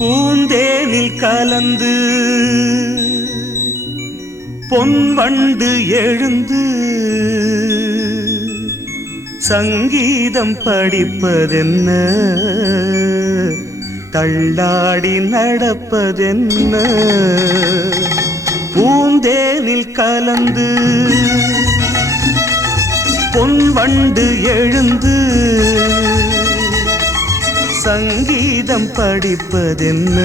பூந்தேனில் கலந்து பொன்வண்டு எழுந்து சங்கீதம் படிப்பதென்ன? தள்ளாடி நடப்பதென்ன? பூந்தேனில் கலந்து பொன்வண்டு எழுந்து சங்கீதம் படிப்பதென்ன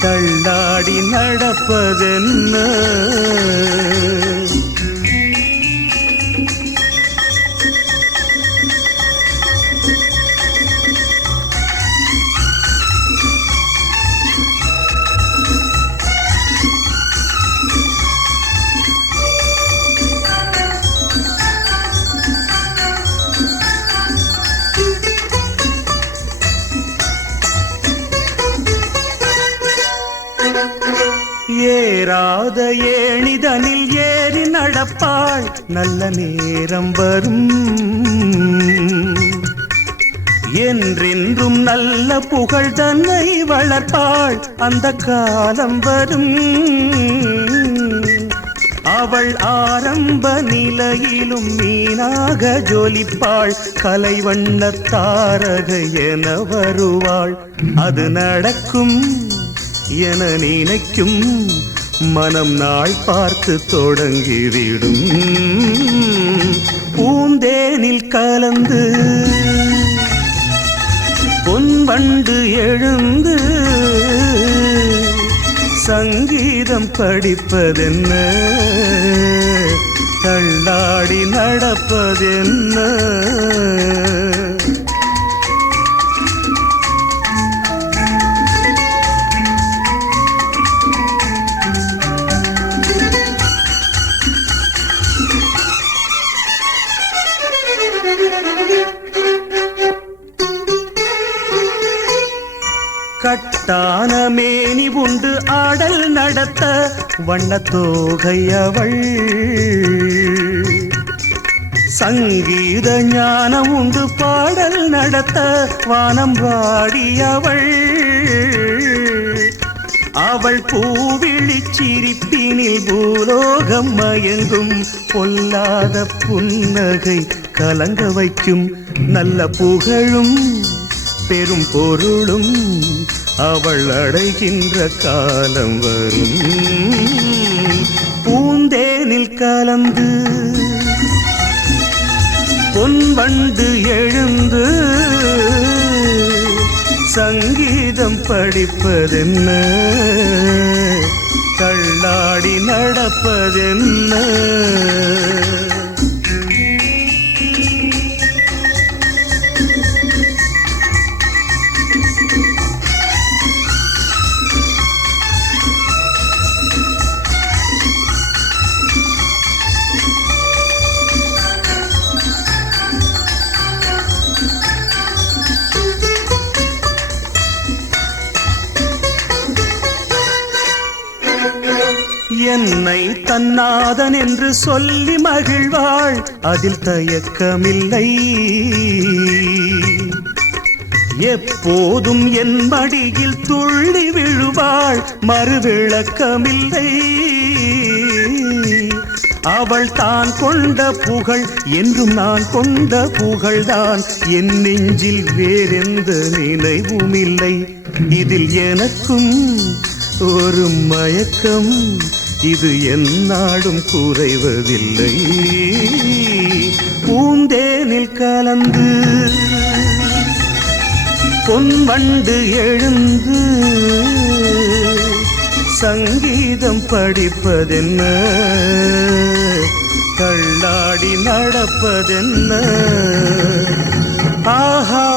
தள்ளாடி நடப்பதென்ன. ஏறாத ஏணிதனில் ஏறி நடப்பாள். நல்ல நேரம் வரும். என்றென்றும் நல்ல புகழ் தன்னை வளர்ப்பாள். அந்த காலம் வரும். அவள் ஆரம்ப நிலையிலும் மீனாக ஜொலிப்பாள். கலை வண்ணத் தாரகை என வருவாள். அது நடக்கும் என நினைக்கும் மனம் நாள் பார்த்து தொடங்கிவிடும். பூந்தேனில் கலந்து பொன்வண்டு எழுந்து சங்கீதம் படிப்பதென்ன? தள்ளாடி நடப்பதென்ன? கட்டான மேனி உண்டு ஆடல் நடத்த வண்ணத்தோகை அவள். சங்கீத ஞானம் உண்டு பாடல் நடத்த வானம் வாடியவள் அவள் பூவிழி சிரிப்பினில் பூலோகம் மயங்கும் பொல்லாத புன்னகை கலங்க வைக்கும் நல்ல புகழும் பெரும் பொருளும் அவள் அடைகின்ற காலம் வரும். பூந்தேனில் கலந்து பொன் பொன்வண்டு எழுந்து சங்கீதம் படிப்பதென்ன? தள்ளாடி நடப்பதென்ன? தன்னாதன் என்று சொல்லி மகிழ்வாள். அதில் தயக்கமில்லை. எப்போதும் என் மடியில் துள்ளி விழுவாள். மறுவிளக்கமில்லை. அவள் தான் கொண்ட புகழ் என்றும் நான் கொண்ட புகழ்தான். என் நெஞ்சில் வேறெந்த நினைவும் இல்லை இதில் எனக்கும் ஒரு மயக்கம். இது எந்நாடும் குறைவதில்லை. பூந்தேனில் கலந்து பொன்வண்டு எழுந்து சங்கீதம் படிப்பதென்ன? தள்ளாடி நடப்பதென்ன? ஆஹா